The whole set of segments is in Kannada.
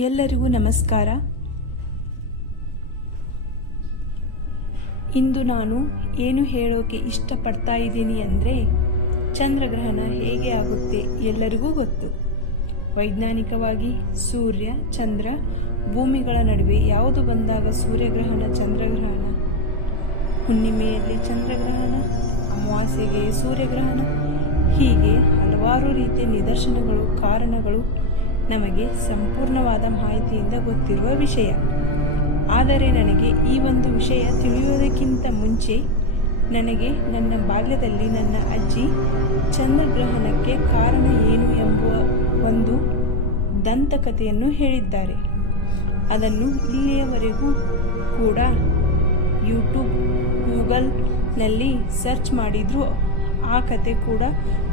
ಎಲ್ಲರಿಗೂ ನಮಸ್ಕಾರ. ಇಂದು ನಾನು ಏನು ಹೇಳೋಕೆ ಇಷ್ಟಪಡ್ತಾ ಇದ್ದೀನಿ ಅಂದರೆ, ಚಂದ್ರಗ್ರಹಣ ಹೇಗೆ ಆಗುತ್ತೆ ಎಲ್ಲರಿಗೂ ಗೊತ್ತು. ವೈಜ್ಞಾನಿಕವಾಗಿ ಸೂರ್ಯ, ಚಂದ್ರ, ಭೂಮಿಗಳ ನಡುವೆ ಯಾವುದು ಬಂದಾಗ ಸೂರ್ಯಗ್ರಹಣ, ಚಂದ್ರಗ್ರಹಣ? ಹುಣ್ಣಿಮೆಯಲ್ಲಿ ಚಂದ್ರಗ್ರಹಣ, ಅಮಾವಾಸ್ಯೆಗೆ ಸೂರ್ಯಗ್ರಹಣ? ಹೀಗೆ ಹಲವಾರು ರೀತಿಯ ನಿದರ್ಶನಗಳು, ಕಾರಣಗಳು ನಮಗೆ ಸಂಪೂರ್ಣವಾದ ಮಾಹಿತಿಯಿಂದ ಗೊತ್ತಿರುವ ವಿಷಯ. ಆದರೆ ನನಗೆ ಈ ಒಂದು ವಿಷಯ ತಿಳಿಯುವುದಕ್ಕಿಂತ ಮುಂಚೆ ನನಗೆ ನನ್ನ ಬಾಲ್ಯದಲ್ಲಿ ನನ್ನ ಅಜ್ಜಿ ಚಂದ್ರಗ್ರಹಣಕ್ಕೆ ಕಾರಣ ಏನು ಎಂಬುವ ಒಂದು ದಂತಕಥೆಯನ್ನು ಹೇಳಿದ್ದಾರೆ. ಅದನ್ನು ಇಲ್ಲಿಯವರೆಗೂ ಕೂಡ ಯೂಟ್ಯೂಬ್ ಗೂಗಲ್ನಲ್ಲಿ ಸರ್ಚ್ ಮಾಡಿದರೂ ಆ ಕತೆ ಕೂಡ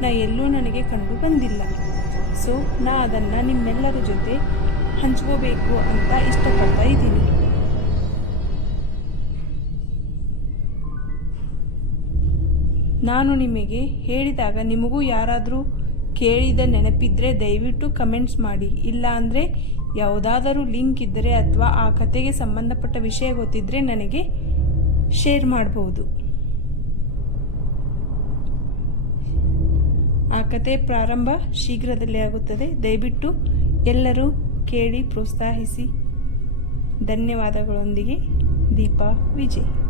ನಾ ಎಲ್ಲೂ ನನಗೆ ಕಂಡು ಬಂದಿಲ್ಲ. ಸೊ, ನಾ ಅದನ್ನು ನಿಮ್ಮೆಲ್ಲರ ಜೊತೆ ಹಂಚ್ಕೋಬೇಕು ಅಂತ ಇಷ್ಟಪಡ್ತಾ ಇದ್ದೀನಿ. ನಾನು ನಿಮಗೆ ಹೇಳಿದಾಗ ನಿಮಗೂ ಯಾರಾದರೂ ಕೇಳಿದ ನೆನಪಿದ್ರೆ ದಯವಿಟ್ಟು ಕಮೆಂಟ್ಸ್ ಮಾಡಿ. ಇಲ್ಲ ಅಂದರೆ ಯಾವುದಾದರೂ ಲಿಂಕ್ ಇದ್ದರೆ ಅಥವಾ ಆ ಕತೆಗೆ ಸಂಬಂಧಪಟ್ಟ ವಿಷಯ ಗೊತ್ತಿದ್ದರೆ ನನಗೆ ಶೇರ್ ಮಾಡಬಹುದು ಆ ಕತೆ ಪ್ರಾರಂಭ ಶೀಘ್ರದಲ್ಲೇ ಆಗುತ್ತದೆ. ದಯವಿಟ್ಟು ಎಲ್ಲರೂ ಕೇಳಿ ಪ್ರೋತ್ಸಾಹಿಸಿ. ಧನ್ಯವಾದಗಳೊಂದಿಗೆ ದೀಪಾ ವಿಜಯ್.